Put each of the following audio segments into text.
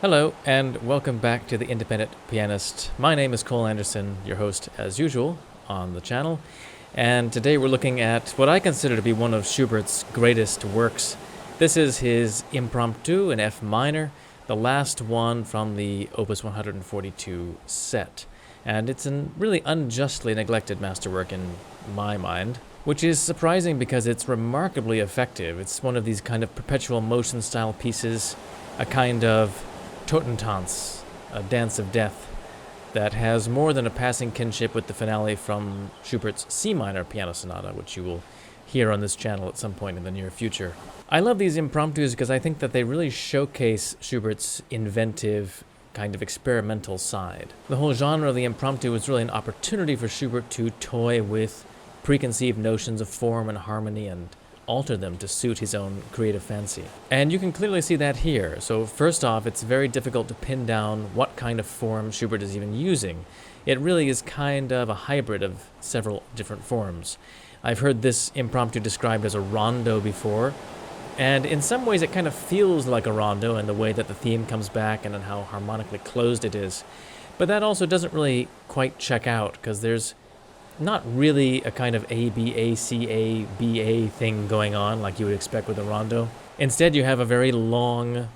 Hello, and welcome back to The Independent Pianist. My name is Cole Anderson, your host as usual on the channel, and today we're looking at what I consider to be one of Schubert's greatest works. This is his Impromptu in F minor, the last one from the Opus 142 set. And it's a really unjustly neglected masterwork in my mind, which is surprising because it's remarkably effective. It's one of these kind of perpetual motion style pieces, a kind of Totentanz, a dance of death, that has more than a passing kinship with the finale from Schubert's C minor piano sonata, which you will hear on this channel at some point in the near future. I love these impromptus because I think that they really showcase Schubert's inventive, kind of experimental side. The whole genre of the impromptu was really an opportunity for Schubert to toy with preconceived notions of form and harmony and alter them to suit his own creative fancy. And you can clearly see that here. So first off, it's very difficult to pin down what kind of form Schubert is even using. It really is kind of a hybrid of several different forms. I've heard this impromptu described as a rondo before, and in some ways it kind of feels like a rondo in the way that the theme comes back and in how harmonically closed it is. But that also doesn't really quite check out, because there's not really a kind of A, B, A, C, A, B, A thing going on like you would expect with a rondo. Instead, you have a very long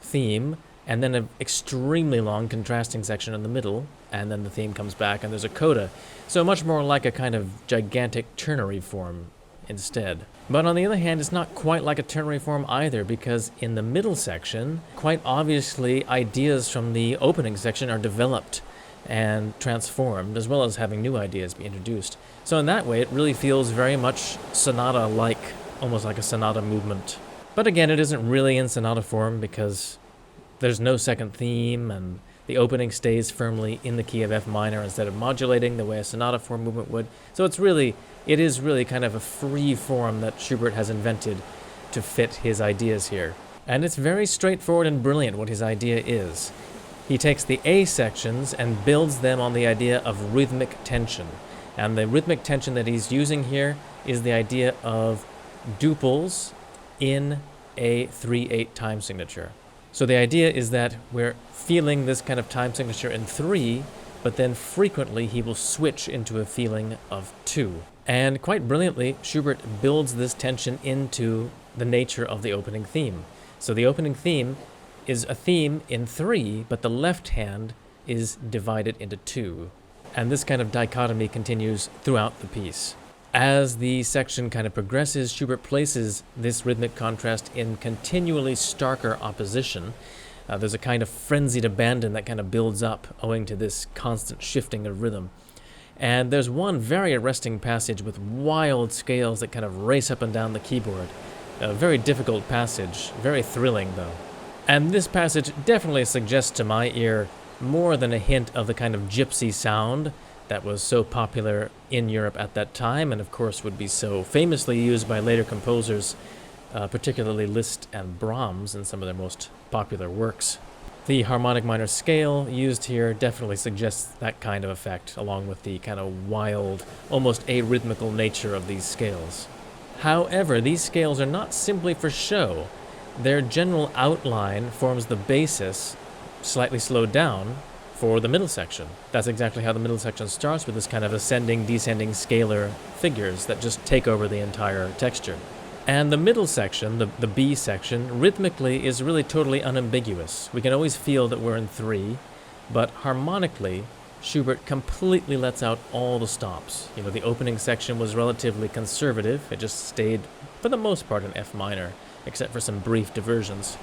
theme, and then an extremely long contrasting section in the middle, and then the theme comes back, and there's a coda. So much more like a kind of gigantic ternary form instead. But on the other hand, it's not quite like a ternary form either, because in the middle section, quite obviously, ideas from the opening section are developed and transformed, as well as having new ideas be introduced. So in that way, it really feels very much sonata-like, almost like a sonata movement. But again, it isn't really in sonata form because there's no second theme, and the opening stays firmly in the key of F minor instead of modulating the way a sonata form movement would. So it is really kind of a free form that Schubert has invented to fit his ideas here. And it's very straightforward and brilliant what his idea is. He takes the A sections and builds them on the idea of rhythmic tension. And the rhythmic tension that he's using here is the idea of duples in a 3/8 time signature. So the idea is that we're feeling this kind of time signature in 3, but then frequently he will switch into a feeling of 2. And quite brilliantly, Schubert builds this tension into the nature of the opening theme. So the opening theme is a theme in 3, but the left hand is divided into 2. And this kind of dichotomy continues throughout the piece. As the section kind of progresses, Schubert places this rhythmic contrast in continually starker opposition. There's a kind of frenzied abandon that kind of builds up owing to this constant shifting of rhythm. And there's one very arresting passage with wild scales that kind of race up and down the keyboard. A very difficult passage, very thrilling though. And this passage definitely suggests to my ear more than a hint of the kind of gypsy sound that was so popular in Europe at that time, and of course would be so famously used by later composers, particularly Liszt and Brahms in some of their most popular works. The harmonic minor scale used here definitely suggests that kind of effect, along with the kind of wild, almost arrhythmical nature of these scales. However, these scales are not simply for show. Their general outline forms the basis, slightly slowed down, for the middle section. That's exactly how the middle section starts, with this kind of ascending, descending scalar figures that just take over the entire texture. And the middle section, the B section, rhythmically is really totally unambiguous. We can always feel that we're in 3, but harmonically, Schubert completely lets out all the stops. The opening section was relatively conservative. It just stayed, for the most part, in F minor, except for some brief diversions.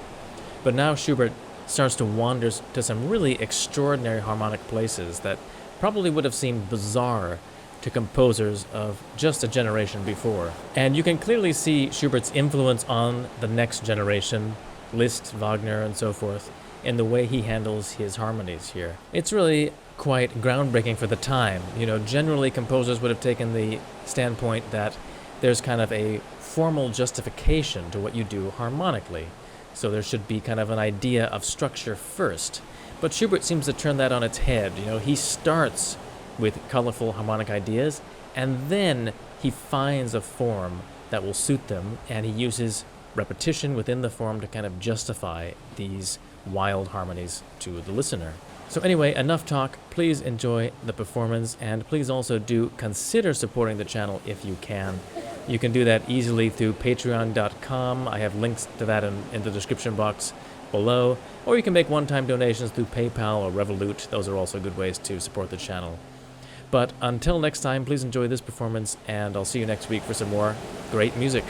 But now Schubert starts to wander to some really extraordinary harmonic places that probably would have seemed bizarre to composers of just a generation before. And you can clearly see Schubert's influence on the next generation, Liszt, Wagner, and so forth, in the way he handles his harmonies here. It's really quite groundbreaking for the time. Generally composers would have taken the standpoint that there's kind of a formal justification to what you do harmonically. So there should be kind of an idea of structure first. But Schubert seems to turn that on its head. He starts with colorful harmonic ideas, and then he finds a form that will suit them, and he uses repetition within the form to kind of justify these wild harmonies to the listener. So anyway, enough talk. Please enjoy the performance, and please also do consider supporting the channel if you can. You can do that easily through patreon.com. I have links to that in the description box below. Or you can make one-time donations through PayPal or Revolut. Those are also good ways to support the channel. But until next time, please enjoy this performance, and I'll see you next week for some more great music.